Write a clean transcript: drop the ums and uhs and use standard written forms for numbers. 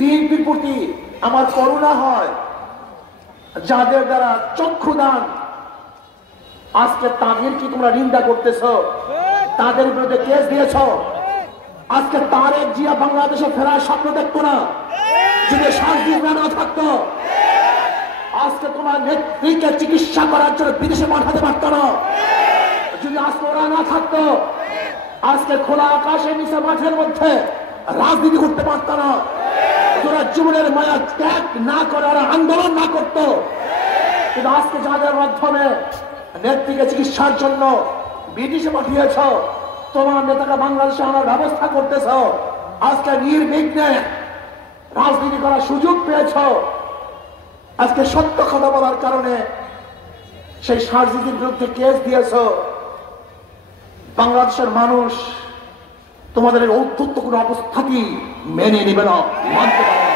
বিএনপির প্রতি আমার করুণা হয়, যাদের দ্বারা চক্ষুদান আজকে তাদের কি তোমরা নিন্দা করতেছ, তাদের বিরুদ্ধে কেস দিয়েছ। আজকে তারেক জিয়া বাংলাদেশে ফেরার স্বপ্ন দেখতো না যদি শান্তি না থাকতো। আজকে তোমার নেত্রীকে চিকিৎসা করার জন্য বিদেশে পাঠাতে পারতো না যদি আজকে ওরা না থাকতো। আজকে খোলা আকাশের নিচে মাঠের মধ্যে রাজনীতি করতে পারতো না। তোরা জীবনের মায়া ত্যাগ না করে ওরা আন্দোলন না করতো। কিন্তু আজকে যাদের মাধ্যমে নেত্রীকে চিকিৎসার জন্য বিদেশে পাঠিয়েছ, তোমার নেতাকে বাংলাদেশে আনার ব্যবস্থা করতেছ, আজকে নির্বিঘ্নে রাজনীতি করার সুযোগ পেয়েছ। আজকে সত্য কথা বলার কারণে সেই সার্জিদের বিরুদ্ধে কেস দিয়েছ। বাংলাদেশের মানুষ তোমাদের এই ঔদ্ধত্য কোনো অবস্থাতেই মেনে নেবে না, মানতে পারে না।